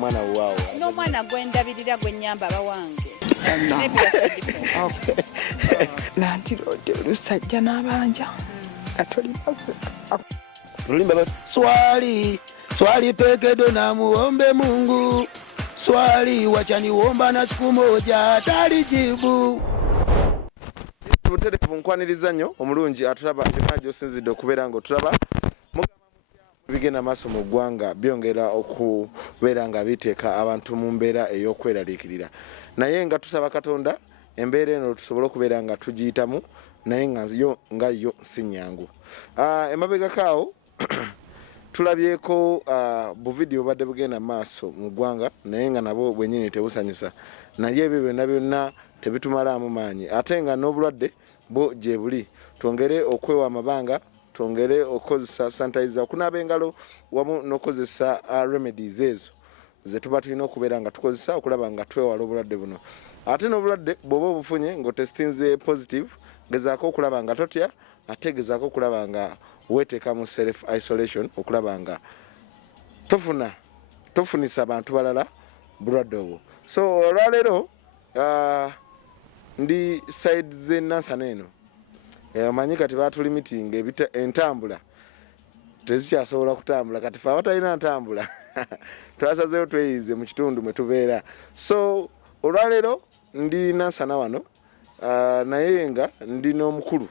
mwana waawo n'omwana gwendabirira gwennyamba bawange nantirodde olusajja n'abanja lulimba swali pekedo na muombe Mungu swali wachaniomba na siku moja talijibu. Tuterevu nkwaniriza nnyo omulungi atulaba ebinajo osinzidde okubeera nga otulaba bigenda maaso mu ggwanga byongera okubeera nga biteeka abantu mu mbeera ey'okweraliikirira naye nga tusaba Katonda embeera eno tusobole okubeera nga tugiyitamu naye nga yo si nnyangu. Emabegakaawo tulabyeko buvidiyo badde bugenda maaso mu ggwanga naye nga nabo bwennyini tebusanyusa naye ebyo byonna tebitumalamu maanyi ate nga n'obulwadde bo gye buli twongere okwewa amabanga twongere okukozesa sanitizer okunaaba engalo wamu n'okozesa remedies ezo ze tuba tulina okubeera nga tukozesa okulaba nga twewala obulwadde buno ate n'obulwadde bw'oba obufunye ng'otestinze positive gezaako okulaba nga totya ate gezaako okulaba nga weteeka mu self isolation okulaba nga tofunisa abantu balala bulwadde obwo. So olwaleero ndi side ze Nansana eno omanyi kati batulimiting entambula tezikyasobola kutambula kati fe abatalina ntambula twasazeewo tweyize mu kitundu mwe tubeera. So olwaleero ndi Nansana wano naye nga ndi n'omukulu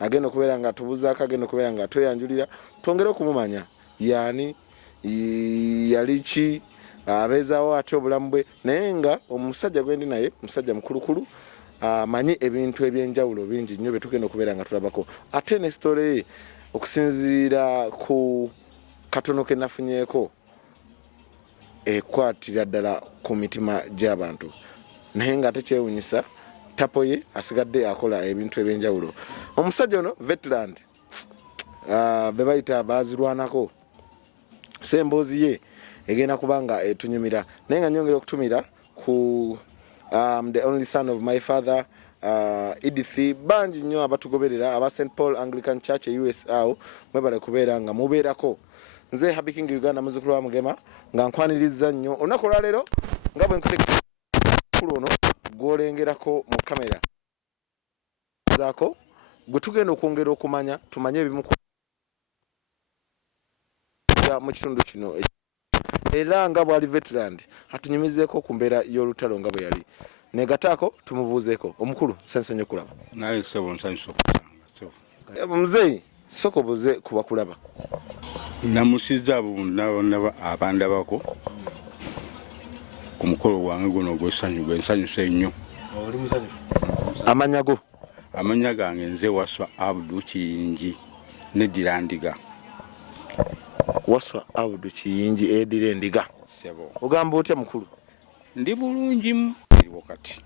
agenda okubeera nga tubuzaako agenda okubeera nga tweyanjulira twongere okumumanya yaani yali ki abeezaawo ate obulamu bwe naye nga omusajja gwendi naye musajja mukulukulu amanyi ebintu ebyenjawulo bingi nnyo betugenda okubeera nga tulabako ate ne sitole ye okusinziira ku katono ke nafunyeeko ekwatira ddala ku mitima gy'abantu naye nga tekyewunyisa tapo ye asigadde akola ebintu ebyenjawulo. Omusajja ono veteran be bayita baazirwanako semboozi ye egenda kubanga etunyumira naye nga nyongera okutumira ku the only son of my father Edith bangi nnyo abatugoberera aba St. Paul Anglican Church US awo mwebale kubeera nga mubeerako. Nze Happy King Uganda muzukulu wa Mugema nga nkwaniriza nnyo olunaku olwaleero nga bwe nkuteekulu ono gwolengerako mu kamera zaako gwe tugenda okwongera okumanya tumanye ebimu mu kitundu kino era nga bwali veteran atunyumizeeko ku mbeera y'olutalo nga bwe yali negataako tumubuuzeeko omukulu nsanyusa kulaba naye sebo nsanyusa muzeeyi soko buze kuba kulaba namusizza abundaba abandabako ku mukolo gwange guno gwensanyusa ennyo. Amanya go amanya gange nze Waswa Abdu Kiyingi neddira ndiga. Waswa Abdu Kiyingi eddira endiga. Ogamba otya mukulu? Ndi bulungi wakati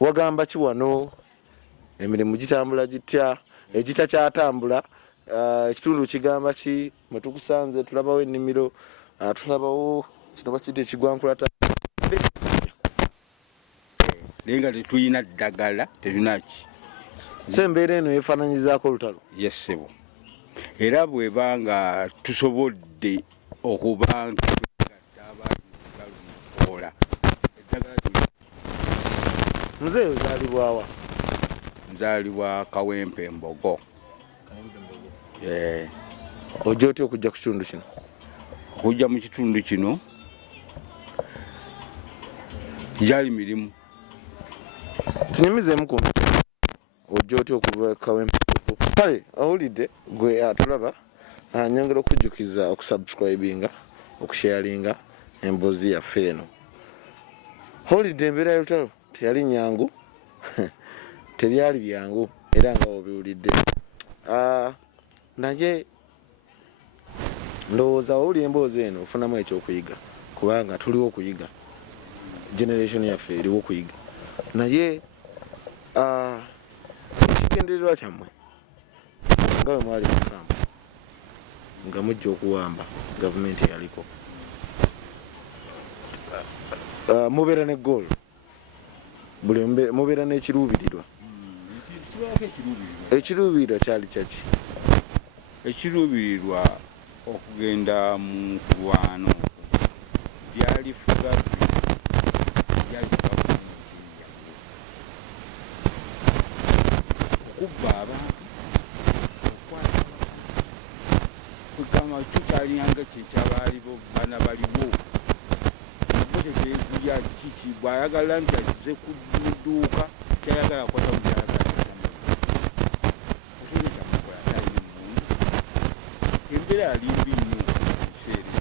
wagamba ki wano emirimu gitambula gitya ekita kyatambula ekitundu kigamba ki mwe tukusanze tulabawo ennimiro tulabawo kino bakidde ekigwankulata naye nga tetulina ddagala tetunaki sembeera eno yefaananyizaako olutalo yesebo era bwebanga tusobodde okuba nze ozaalibwawa nzaalibwa Kawempe Mbogo. ojja otya okujja ku kitundu kino? Okujja mu kitundu kino gyali mirimu tunyumizeemu ku ojja otya okuva Kawempe Mbogo kale owulidde gwe atulaba nyongera okujjukiza okusubscribinga okusharinga emboozi yaffe eno. Owulidde embeera y'olutalo teyali nyangu tebyali byangu era nga obiwulidde naye ndowooza owulira emboozi eno ofunamu ekyokuyiga kubanga tuliwo okuyiga generation yaffe eriwo okuyiga naye ekigendererwa kyammwe nga bwe mwali mukamba nga mujja okuwamba gavumenti eyaliko mubeera ne goal buli mubeera n'ekiruubirirwa ekiruubirirwa kyali kyaki? Ekiruubirirwa okugenda mu kulwana byali fugavi byali okubba abantu okwata kukama tukyaliyanga kyekyabaalibo bana baliwo tekyegulya kiki bw'ayagala nti agize ku dduuka kyayagala akwata mukyayagala osobeza kukola tayina mundu embeera yali mbi nnyo ekiseera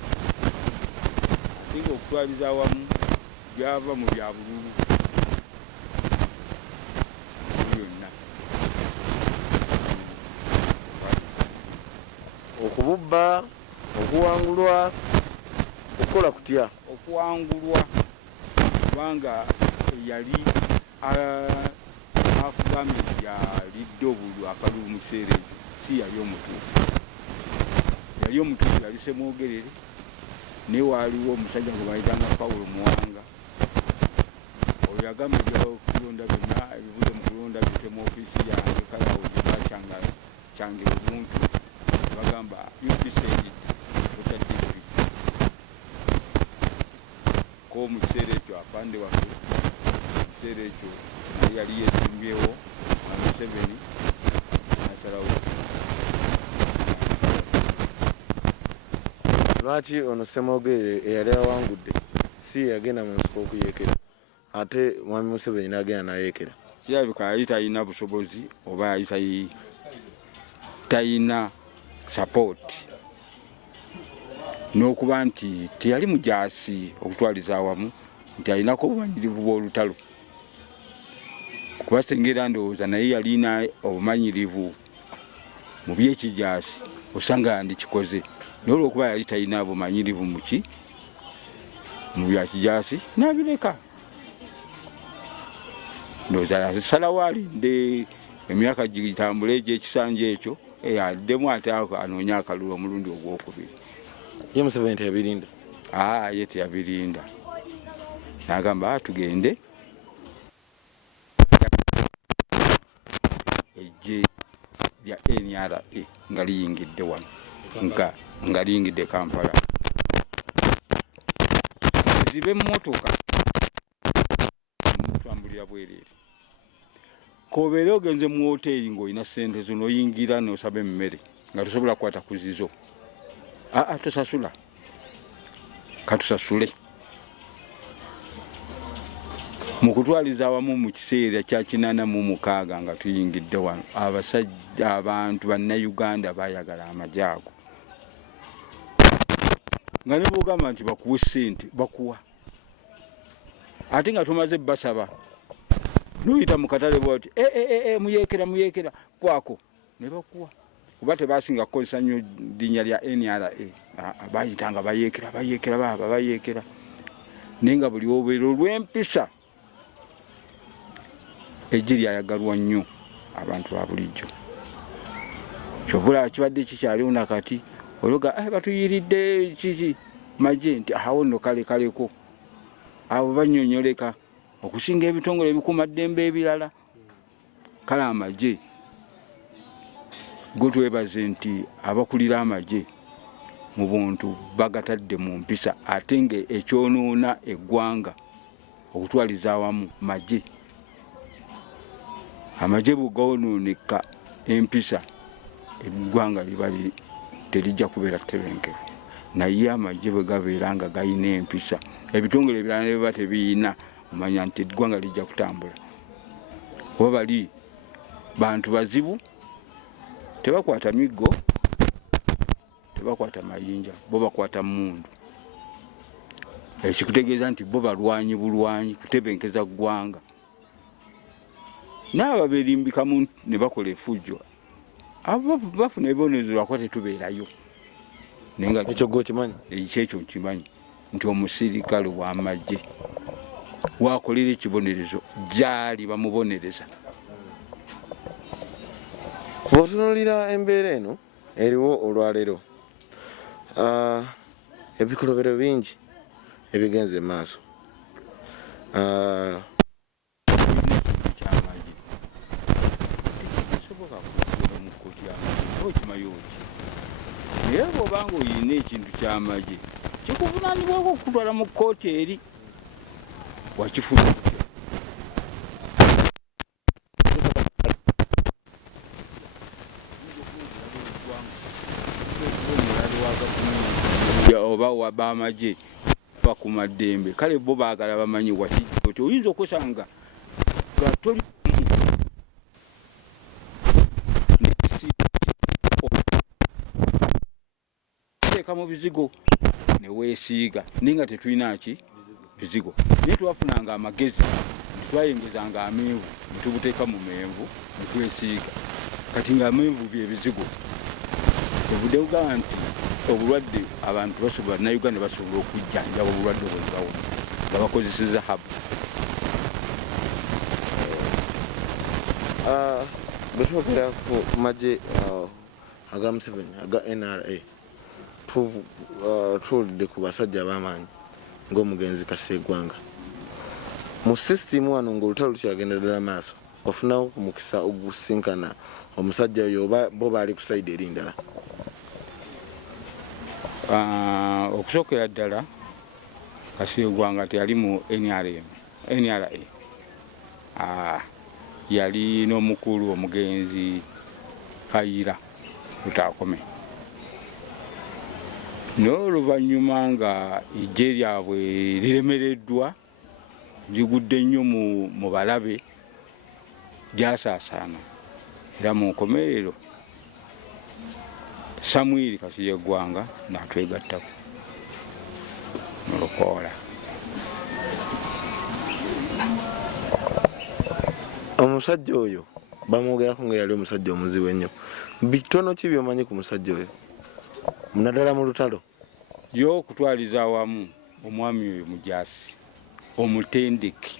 ate nga okutwaliza awamu byava mu bya bululu byonna okububba okuwangulwa okukola kutya okuwangulwa kubanga yali akugambye yalidde obulu akalulu mu kiseera ekyo si yali omutuufu yali semwogerere naye waaliwo omusajja gwe bayitanga Pawulo Muwanga oyo yagamba ebyokulonda byonna ebivuze mu kulonda bite mu ofiisi yange kalawo gyebakyanga kyange obuntu bagamba UPC okyaddivi ko mu kiseera ekyo apande waffe mu kiseera ekyo naye yali yesimbyewo na Museveni nasalawo. Lwaki ono Ssemwogerere eyali awangudde si yagenda mu nsiko okuyeekera ate mwami Museveni n'agenda n'ayeekera? Kirabika yali talina busobozi oba yali talina support n'okuba nti teyali mujaasi okutwaliza awamu nti alinako obumanyirivu bw'olutalo kuba sengera ndowooza naye yalina obumanyirivu mu byekijaasi osanga yandikikoze naye olw'okuba yali talina bumanyirivu muki mu bya kijaasi n'abireka ndowooza yasalawo alinde emyaka gitambule egy'ekisanja ekyo addemu ate anoonya akalulu omulundi ogwokubiri. Ye Museveni teyabirinda? Ye teyabirinda n'agamba tugende ejje lya NRA nga liyingidde wano nga liyingidde Kampala zibe mmotoka mutambulira bwereere kobeera ogenze mu woteeri ng'olina ssente zo n'oyingira n'osaba emmere nga tosobola kukwata ku zizo tosasula katusasule mu kutwaliza awamu mu kiseera kya 86 nga tuyingidde wano abasajja abantu bannayuganda bayagala amajje ago nga ne bw'ogamba nti bakuwe ssente bakuwa ate nga tumaze basaba noyita mu katale bwati muyeekera kwako ne bakuwa kuba tebasinga kukozesa nnyo linnya lya NRA bayitanga bayeekera naye nga buli obeera olw'empisa ejje lyayagalwa nnyo abantu ba bulijjo kyobula kibadde kikyaliwo nakati ologa batuyiridde kiki majje nti awo nno kaleko abo bannyonnyoleka okusinga ebitongole ebikuumaddembe ebirala kale amajje go twebaze nti abakulira amajje mu buntu bagatadde mu mpisa ate nga ekyonoona eggwanga okutwaliza awamu majje amajje bugawonooneka empisa eggwanga liba terijja kubeera tebenkevu naye amajje bwe gabeera nga galina empisa ebitongole ebirala ne biba tebiyina omanya nti eggwanga lijja kutambula kuba bali bantu bazibu tebakwata miggo tebakwata mayinja bo bakwata mundu ekikutegeeza nti bo balwanyi bulwanyi kutebenkeza ggwanga n'ababerimbikamu ne bakola effujjo abo bafuna ebibonerezo lwakuba tetubeerayo ekyo gwokimanyi? Ekyo nkimanyi nti omusirikale w'amajje wakolera ekibonerezo gyali bamubonereza. Bw'otunuulira embeera eno eriwo olwaleero ebikolobero bingi ebigenze maaso naye bw'oba bwobanga oyina ekintu ky'amagye kikuvunaanibwako okutwala mu kkooti eri wakifuna oba wabamagye bakuma ddembe kale bo baagala bamanyi wakiti oyinza okusanga gatoli teeka mu bizigo neweesiiga naye nga tetulina ki bizigo naye twafunanga amagezi netwayengezanga amenvu netubuteeka mu menvu netwesiiga kati nga amenvu byebizigo obudde bugamba nti obulwadde abantu basobola Nauganda basobola okujjanjaba obulwadde bwebawo nga bakozeseza habu. Betwogera ku magye aga Museveni aga NRA tuwulidde ku basajja ab'amaanyi ng'omugenzi Kasiryegwanga mu sisitimu wano ng'olutalo lukyagenda ddala maaso wafunawo ku mukisa ogusinkana omusajja oyo oba bo baali ku sayidi eri ndala? Okusookera ddala Kasiryegwanga teyali mu NRA. Yali n'omukulu omugenzi Kayira Lutakome. N'oluvannyuma nga ijje lyabwe liremereddwa ligudde nnyo mu balabe lyasaasaana era mu nkomerero Samwiri Kasiryegwanga n'atwegattako n'olukoola. Omusajja oyo bamwogerako nga yali omusajja omuzibu ennyo. Bitono ki byomanyi ku musajja oyo munaddala mu lutalo? Yo okutwaliza awamu omwami oyo mujaasi omutendeke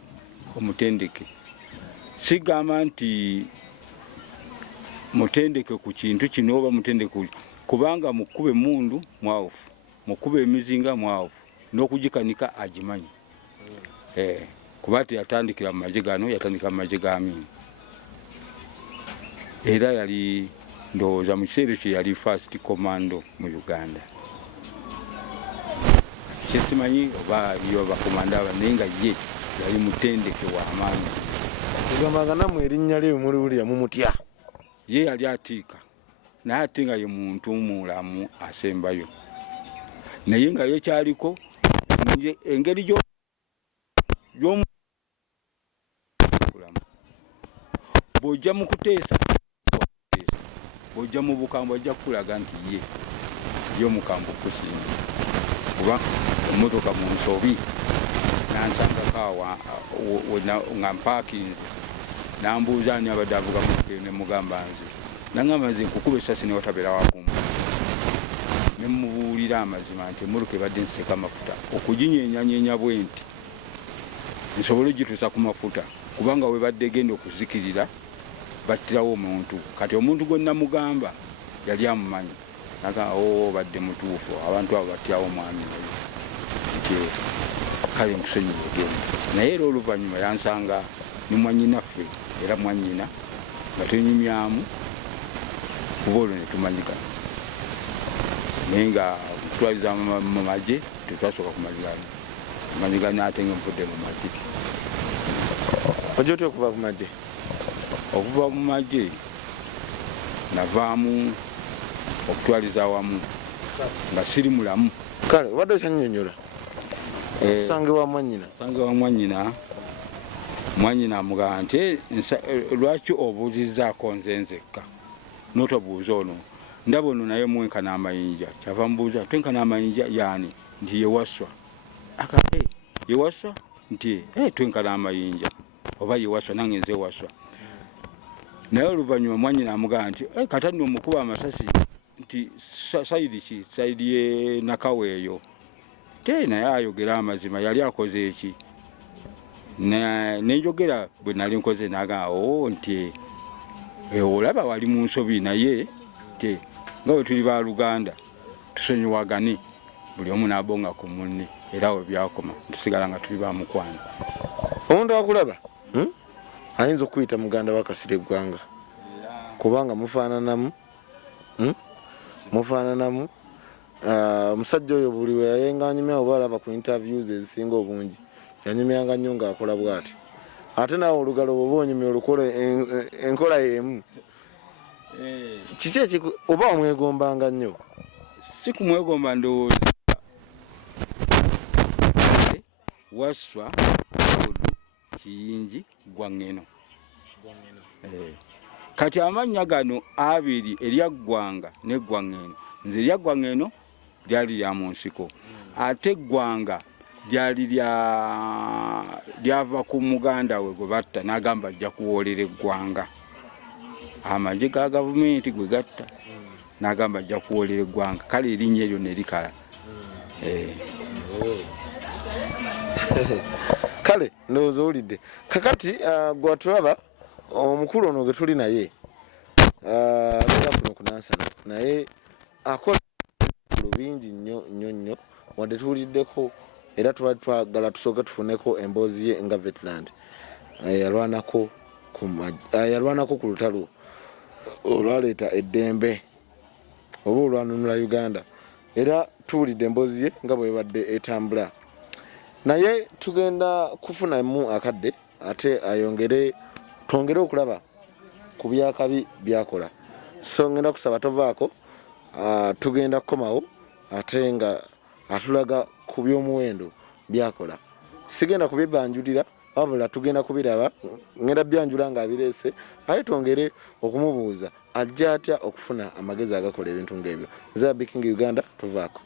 sigamba nti mutendeke ku kintu kino oba mutendeke kubanga mukube mundu mwawufu mukube emizinga mwawufu n'okugikanika agimanyi. Kuba teyatandikira mu magye gano yatandika mu magye ga Mini era yali ndowooza mu kiseera ekyo yali first commando mu Uganda. Kyesimanyi oba yo bakomando naye nga ye yali mutendeke w'amaanyi. Egambanga nammwe erinnya lye muliwulira mumutya? Ye yali atiika naye ate nga ye muntu mulamu asembayo naye nga ye kyaliko engeri gy'omu bw'ojja mu kuteesa bw'ojja mu bukambwe ajja kukulaga nti ye omukambwe okusinga kuba emmotoka mu nsobi nansangako nga mpaakinze nambuuza ani abadde avuga mukene nemugamba nze nangamba nze nkukuba essasi newatabeera wakumba nemubuulira amazima nti emmotoka ebadde nseka amafuta okuginyenyanyeenya bwe nti nsobole ogituusa ku mafuta kubanga webadde egenda okuzikirira battirawo omuntu kati omuntu gwe namugamba yali amumanyi naga badde mutuufu abantu abo battirawo omwami kale nkusonyiwa egenda naye era oluvannyuma yansanga ne mwannyinaffe era mwannyina nga twenyumyamu kuba olwo ne tumanyikana naye nga kutwaliza mu magye tetwasooka kumanyigana ate nga nfudde mu magye. Ojja otya okuva ku magye? Okuva mu magye navaamu okutwaliza awamu nga siri mulamu. Kale obadde okyannyonnyola sangibwa mwannyina mwannyina amugamba nti lwaki obuuzizzaako nze nzekka n'otobuuza ono ndaba ono naye mwenkana amayinja kyava mubuuza twenkana amayinja yaani nti yewaswa akabe yewaswa nti twenkana amayinja oba yewaswa nange nze waswa naye oluvannyuma mwannyina amugamba nti kata nno omukuba amasasi nti sayidi ki sayidi ye nakaweeyo te naye ayogera amazima yali akoze eki nenjogera bwe nali nkoze nagamba nti olaba wali mu nsobi naye te nga bwe tuli ba Luganda tusonyiwagane buli omu n'abonga ku munne era we byakoma tusigala nga tuli ba mukwano. Omuntu akulaba ayinza okuyita muganda wa Kasiryegwanga kubanga mufaananamu omusajja oyo buli we yayenganyumya oba alaba ku interviews ezisinga obungi yanyumyanga nnyo ng'akola bw'ati ate naawe olugalo bwoba onyumya olukola enkola y'emu kiki oba omwegombanga nnyo si kumwegomba ndowooza waswa odu kiyingi gwangeno kati amannya gano abiri eryaggwanga ne gwangeno nze eryaggwangeno lyali lya mu nsiko ate gwanga lyali lyava ku muganda we gwe batta n'agamba ajja kuwoolera eggwanga amagye ga gavumenti gwe gatta n'agamba ajja kuwoolera eggwanga kale erinnya eryo ne likala kale ndowooza owulidde kakati gwatulaba omukulu ono gwe tuli naye abeera kuno kunansana naye akola bingi nnyo wadde tuwuliddeko era twali twagala tusooke tufuneko emboozi ye nga veteran yalwanako ku lutalo olwaleeta eddembe oba olwanunula Uganda era tuwulidde emboozi ye nga bwebadde etambula naye tugenda kufunamu akadde ate twongere okulaba ku byakabi byakola so ngenda kusaba tovaako tugenda kukomawo ate nga atulaga ku by'omuwendo byakola sigenda kubibbanjulira wabula tugenda kubiraba ngenda byanjula ng'abireese aye twongere okumubuuza ajja atya okufuna amagezi agakola ebintu ng'ebyo Zabiking Uganda tovaako